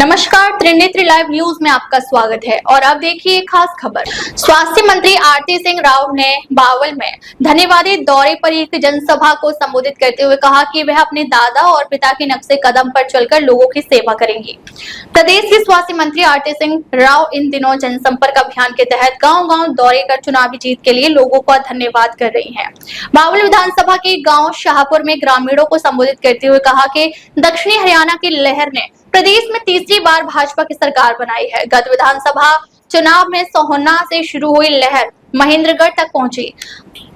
नमस्कार, Trinetra live news में आपका स्वागत है और अब देखिए खास खबर। स्वास्थ्य मंत्री आरती सिंह राव ने बावल में धन्यवादी दौरे पर एक जनसभा को संबोधित करते हुए कहा कि वह अपने दादा और पिता के नक्शे कदम पर चलकर लोगों की सेवा करेंगी। प्रदेश के स्वास्थ्य मंत्री आरती सिंह राव इन दिनों जनसंपर्क अभियान के तहत गांव-गांव दौरे कर चुनावी जीत के लिए लोगों का धन्यवाद कर रही हैं। बावल विधानसभा के गाँव शाहपुर में ग्रामीणों को संबोधित करते हुए कहा कि दक्षिणी हरियाणा की लहर ने प्रदेश में तीसरी बार भाजपा की सरकार बनाई है। गत विधानसभा चुनाव में सोहना से शुरू हुई लहर महेंद्रगढ़ तक पहुंची।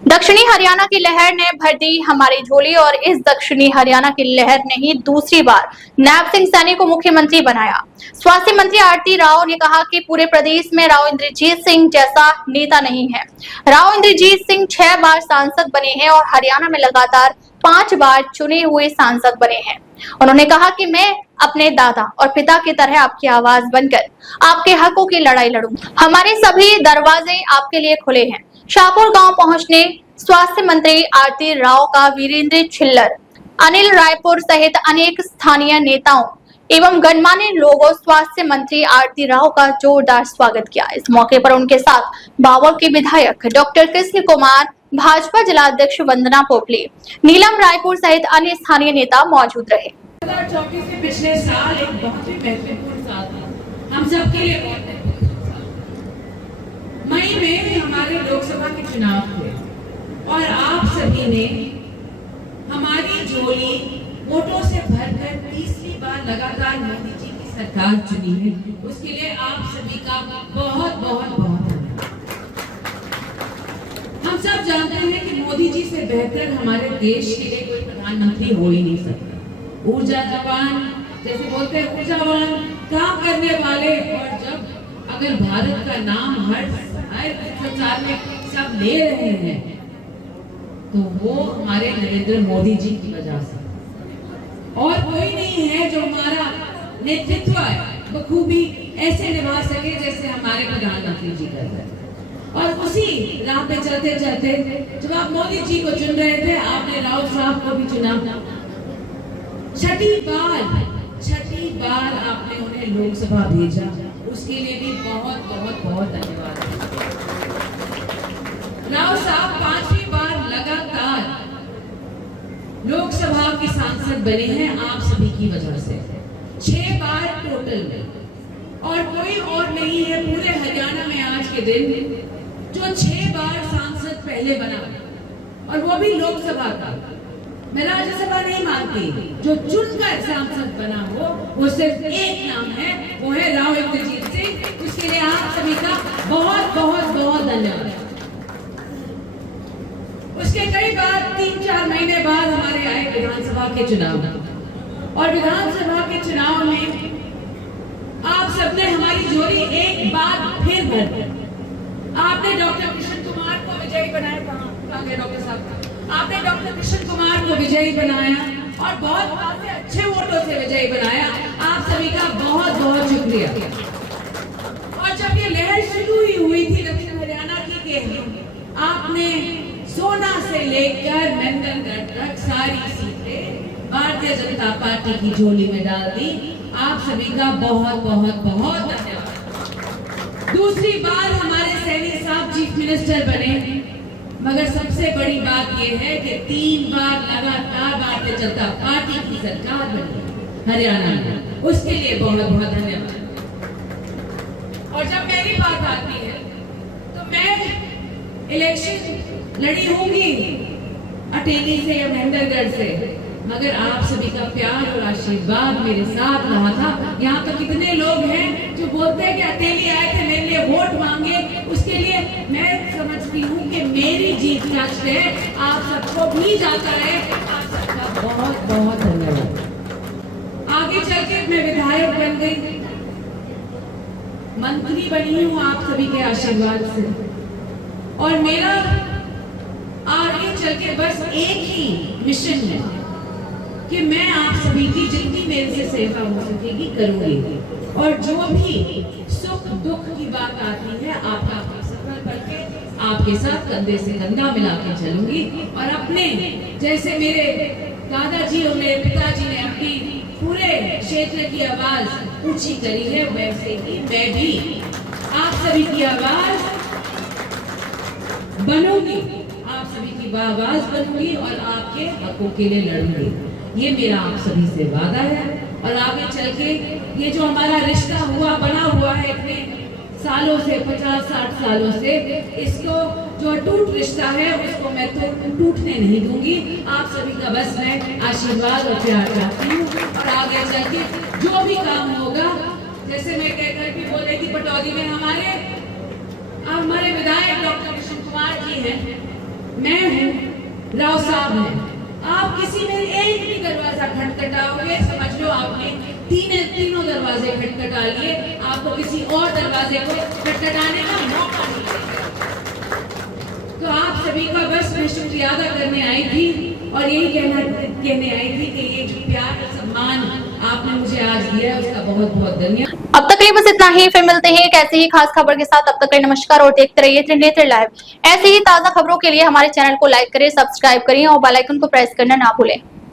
दक्षिणी हरियाणा की लहर ने भर दी हमारी झोली और इस दक्षिणी हरियाणा की लहर ने ही दूसरी बार नैब सिंह सैनी को मुख्यमंत्री बनाया। स्वास्थ्य मंत्री आरती राव ने कहा कि पूरे प्रदेश में राव इंद्रजीत सिंह जैसा नेता नहीं है। राव इंद्रजीत सिंह 6 बार सांसद बने हैं और हरियाणा में लगातार 5 बार चुने हुए सांसद बने हैं। उन्होंने कहा कि मैं अपने दादा और पिता की तरह आपकी आवाज बनकर आपके हकों की लड़ाई लड़ूंगा। हमारे सभी दरवाजे आपके लिए खुले हैं। शाहपुर गांव पहुंचने स्वास्थ्य मंत्री आरती राव का वीरेंद्र छिल्लर, अनिल रायपुर सहित अनेक स्थानीय नेताओं एवं गणमान्य लोगों स्वास्थ्य मंत्री आरती राव का जोरदार स्वागत किया। इस मौके पर उनके साथ बावल के विधायक डॉक्टर कृष्ण कुमार, भाजपा जिलाध्यक्ष वंदना पोपली, नीलम रायपुर सहित अन्य स्थानीय नेता मौजूद रहे। 2024 से पिछले साल एक बहुत ही महत्वपूर्ण साल था हम सबके लिए। बहुत मई में हमारे लोकसभा के चुनाव थे और आप सभी ने हमारी झोली वोटों से भरकर तीसरी बार लगातार मोदी जी की सरकार चुनी है। उसके लिए आप सभी का बहुत बहुत बहुत हम सब जानते हैं कि मोदी जी से बेहतर हमारे देश के लिए कोई प्रधानमंत्री हो ही नहीं सकता। ऊर्जा जवान, जैसे बोलते हैं ऊर्जावान, काम करने वाले। और जब अगर भारत का नाम हर संसार में सब ले रहे हैं तो वो हमारे नरेंद्र मोदी जी की वजह से। और कोई नहीं है जो हमारा नेतृत्व बखूबी ऐसे निभा सके जैसे हमारे प्रधानमंत्री जी कर रहे हैं। और उसी राह पे चलते चलते जब आप मोदी जी को चुन रहे थे, आपने राउत साहब को भी चुना। छठी बार आपने उन्हें लोकसभा भेजा, उसके लिए भी बहुत बहुत बहुत धन्यवाद। राव साहब 5वीं बार लगातार लोकसभा के सांसद बने हैं आप सभी की वजह से। 6 बार टोटल में, और कोई और नहीं है पूरे हरियाणा में आज के दिन जो 6 बार सांसद पहले बना, और वो भी लोकसभा का। मैं राज्यसभा नहीं मानती, जो चुनकर सांसद बना हो वो सिर्फ एक नाम है, वो है राव इंद्रजीत सिंह। उसके लिए आप सभी का बहुत बहुत बहुत धन्यवाद। उसके कई बाद 3-4 महीने बाद हमारे आए विधानसभा के चुनाव, और विधानसभा के चुनाव में आप सबने हमारी झोली एक बार फिर भर दी। आपने डॉक्टर कृष्ण कुमार को विजयी बनाया। डॉक्टर साहब, आपने डॉक्टर कृष्ण कुमार को विजयी बनाया और बहुत अच्छे वोटों से विजयी बनाया। आप सभी का बहुत बहुत शुक्रिया। और जब ये लहर शुरू ही हुई थी दक्षिण हरियाणा की, आपने सोना से लेकर महेंद्रगढ़ तक सारी सीटें भारतीय जनता पार्टी की झोली में डाल दी। आप सभी का बहुत बहुत बहुत धन्यवाद। दूसरी बार हमारे सैनी साहब चीफ मिनिस्टर बने, मगर सबसे बड़ी बात यह है कि 3 बार लगातार भारतीय जनता पार्टी की सरकार बनी हरियाणा में। उसके लिए बहुत बहुत धन्यवाद। और जब मेरी बात आती है तो मैं इलेक्शन लड़ी होंगी अटेली से या महेंद्रगढ़ से, मगर आप सभी का प्यार और आशीर्वाद मेरे साथ रहा था। यहाँ तो कितने लोग हैं जो बोलते हैं कि अटेली आए थे मेरे लिए वोट मांगे। उसके लिए मैं समझती हूँ कि मेरी जीत का श्रेय आप सबको भी जाता है। आप सबका बहुत बहुत धन्यवाद। आगे चल के मैं विधायक बन गई, मंत्री बनी हूँ आप सभी के आशीर्वाद से। और मेरा आगे चल के बस एक ही मिशन है कि मैं आप सभी की जितनी मेरे से सेवा हो सकेगी करूंगी। और जो भी सुख दुख की बात आती है आपका सफर करके आपके साथ कंधे से कंधा मिला के चलूंगी। और अपने जैसे मेरे दादाजी और मेरे पिताजी ने अपनी पूरे क्षेत्र की आवाज ऊंची करी है, वैसे ही मैं भी आप सभी की आवाज बनूंगी, आप सभी की आवाज बनूंगी और आपके हकों के लिए लड़ूंगी। ये मेरा आप सभी से वादा है। और आगे चल के ये जो हमारा रिश्ता बना हुआ है इतने सालों से, 50-60 सालों से, इसको जो अटूट रिश्ता है उसको मैं तो टूटने नहीं दूंगी। आप सभी का बस मैं आशीर्वाद और प्यार चाहती हूँ। और आगे चल के जो भी काम होगा, जैसे मैं कहकर भी बोल रही थी, पटौदी में हमारे विधायक डॉक्टर कृष्ण कुमार जी हैं, मैं हूँ, राव साहब हैं। आप किसी में एक भी दरवाजा खटखटाओगे, समझ लो आपने तीनों दरवाजे खटखटा लिए, आपको किसी और दरवाजे को खटखटाने का मौका नहीं मिलेगा। तो आप सभी का बस मैं शुक्रिया अदा करने आई थी और यही कहने आई थी कि ये जो प्यार और सम्मान आपने मुझे आज दिया है उसका बहुत बहुत धन्यवाद। अब तक के लिए बस इतना ही। फिर मिलते हैं एक ऐसी ही खास खबर के साथ। अब तक के लिए नमस्कार और देखते रहिए त्रिनेत्र लाइव। ऐसी ही ताजा खबरों के लिए हमारे चैनल को लाइक करें, सब्सक्राइब करें और बेल आइकन को प्रेस करना ना भूलें।